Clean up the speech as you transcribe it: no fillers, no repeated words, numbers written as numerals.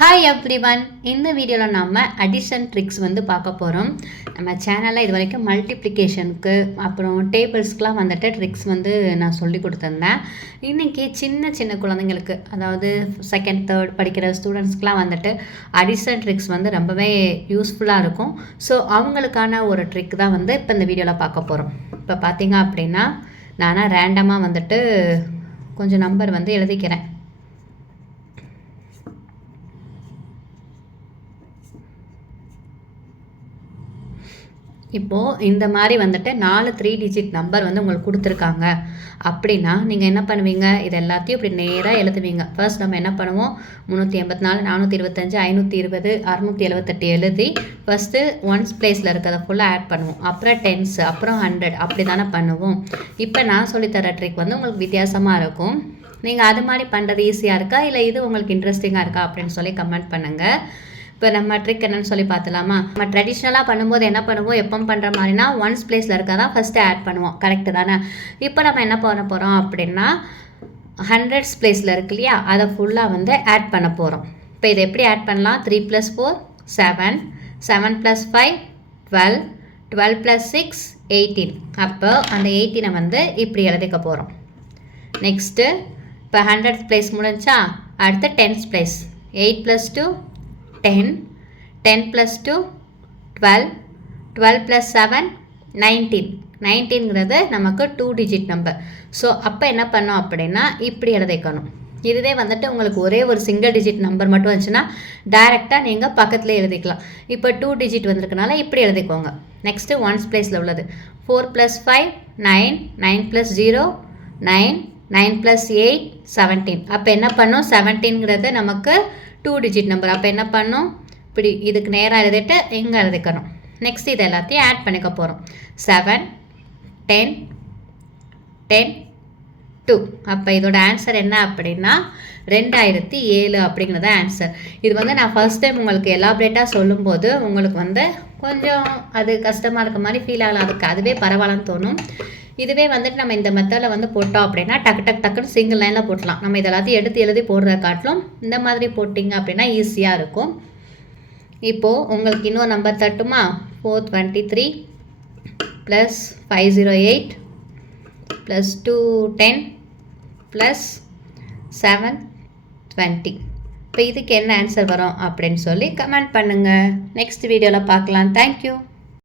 Hi everyone, இந்த வீடியோவில் நம்ம அடிஷன் ட்ரிக்ஸ் வந்து பார்க்க போகிறோம். நம்ம சேனலில் இது வரைக்கும் மல்டிப்ளிகேஷனுக்கு அப்புறம் டேபிள்ஸ்க்கெலாம் வந்துட்டு ட்ரிக்ஸ் வந்து நான் சொல்லி கொடுத்துருந்தேன். இன்றைக்கி சின்ன சின்ன குழந்தைங்களுக்கு, அதாவது செகண்ட் தேர்ட் படிக்கிற ஸ்டூடெண்ட்ஸ்க்கெலாம் வந்துட்டு அடிஷன் ட்ரிக்ஸ் வந்து ரொம்பவே யூஸ்ஃபுல்லாக இருக்கும். ஸோ அவங்களுக்கான ஒரு ட்ரிக் தான் வந்து இப்போ இந்த வீடியோவில் பார்க்க போகிறோம். இப்போ பார்த்தீங்க அப்படின்னா நானாக ரேண்டமாக வந்துட்டு கொஞ்சம் நம்பர் வந்து எழுதிக்கிறேன். இப்போது இந்த மாதிரி வந்துட்டு 4 3 டிஜிட் நம்பர் வந்து உங்களுக்கு கொடுத்துருக்காங்க அப்படின்னா நீங்கள் என்ன பண்ணுவீங்க? இது எல்லாத்தையும் இப்படி நேராக எழுதுவீங்க. ஃபர்ஸ்ட் நம்ம என்ன பண்ணுவோம்? 384 425 520 678 எழுதி ஃபஸ்ட்டு ஒன்ஸ் பிளேஸில் இருக்கிறத ஃபுல்லாக ஆட் பண்ணுவோம். அப்புறம் டென்ஸ், அப்புறம் 100 அப்படி தானே பண்ணுவோம். இப்போ நான் சொல்லித்தர ட்ரிக் வந்து உங்களுக்கு வித்தியாசமாக இருக்கும். நீங்கள் அது மாதிரி பண்ணுறது ஈஸியாக இருக்கா, இல்லை இது உங்களுக்கு இன்ட்ரெஸ்டிங்காக இருக்கா அப்படின்னு சொல்லி கமெண்ட் பண்ணுங்கள். இப்போ நம்ம ட்ரிக் என்னன்னு சொல்லி பார்த்துலாமா? நம்ம ட்ரெடிஷ்னலாக பண்ணும்போது என்ன பண்ணுவோம்? எப்போ பண்ணுற மாதிரினா ஒன்ஸ் பிளேஸில் இருக்க தான் ஃபஸ்ட்டு ஆட் பண்ணுவோம். கரெக்டு தானே? இப்போ நம்ம என்ன பண்ண போகிறோம் அப்படின்னா ஹண்ட்ரட்ஸ் பிளேஸில் இருக்கு இல்லையா, அதை ஃபுல்லாக வந்து ஆட் பண்ண போகிறோம். இப்போ இதை எப்படி ஆட் பண்ணலாம்? 3 + 4 7 7 + 5 12 12 + 6 18. அப்போ அந்த 18 வந்து இப்படி எழுதிக்க போகிறோம். நெக்ஸ்ட்டு இப்போ 100th பிளேஸ் முடிஞ்சா அடுத்து 10th பிளேஸ். 8 + 2 10 10 + 2 12 12 + 7 19. 19ங்கிறது நமக்கு 2 டிஜிட் நம்பர். ஸோ அப்போ என்ன பண்ணோம் அப்படின்னா இப்படி எழுதிக்கணும். இதுவே வந்துட்டு உங்களுக்கு ஒரே ஒரு சிங்கிள் டிஜிட் நம்பர் மட்டும் வந்துச்சுன்னா டைரெக்டாக நீங்கள் பக்கத்தில் எழுதிக்கலாம். இப்போ 2 டிஜிட் வந்திருக்கனால இப்படி எழுதிக்கோங்க. நெக்ஸ்ட்டு ஒன்ஸ் பிளேஸில் உள்ளது 4 + 5 9 9 + 0 9 9 + 8 17. அப்போ என்ன பண்ணோம்? 17ங்கிறது நமக்கு 2 டிஜிட் நம்பர். அப்போ என்ன பண்ணும்? இப்படி இதுக்கு நேராக எழுதிட்டு இங்கே எழுதிக்கணும். நெக்ஸ்ட் இது எல்லாத்தையும் ஆட் பண்ணிக்க போகிறோம். 7 10 10 2. அப்போ இதோட ஆன்சர் என்ன அப்படின்னா 2007 அப்படிங்கிறது ஆன்சர். இது வந்து நான் ஃபர்ஸ்ட் டைம் உங்களுக்கு எலாபரேட்டாக சொல்லும்போது உங்களுக்கு வந்து கொஞ்சம் அது கஷ்டமாக இருக்க மாதிரி ஃபீல் ஆகலாம். அதுவே பரவாயில்லன்னு தோணும். இதுவே வந்துட்டு நம்ம இந்த மெத்தடில் வந்து போட்டோம் அப்படின்னா டக்குன்னு சிங்கிள் லைனில் போட்டலாம். நம்ம இதெல்லாத்தையும் எடுத்து எழுதி போடுறத காட்டிலும் இந்த மாதிரி போட்டிங்க அப்படின்னா ஈஸியாக இருக்கும். இப்போது உங்களுக்கு இன்னொரு நம்பர் தட்டுமா? 423 + 508 + 210 + 720. இப்போ இதுக்கு என்ன ஆன்சர் வரும் அப்படின்னு சொல்லி கமெண்ட் பண்ணுங்கள். நெக்ஸ்ட் வீடியோவில் பார்க்கலாம். தேங்க்யூ.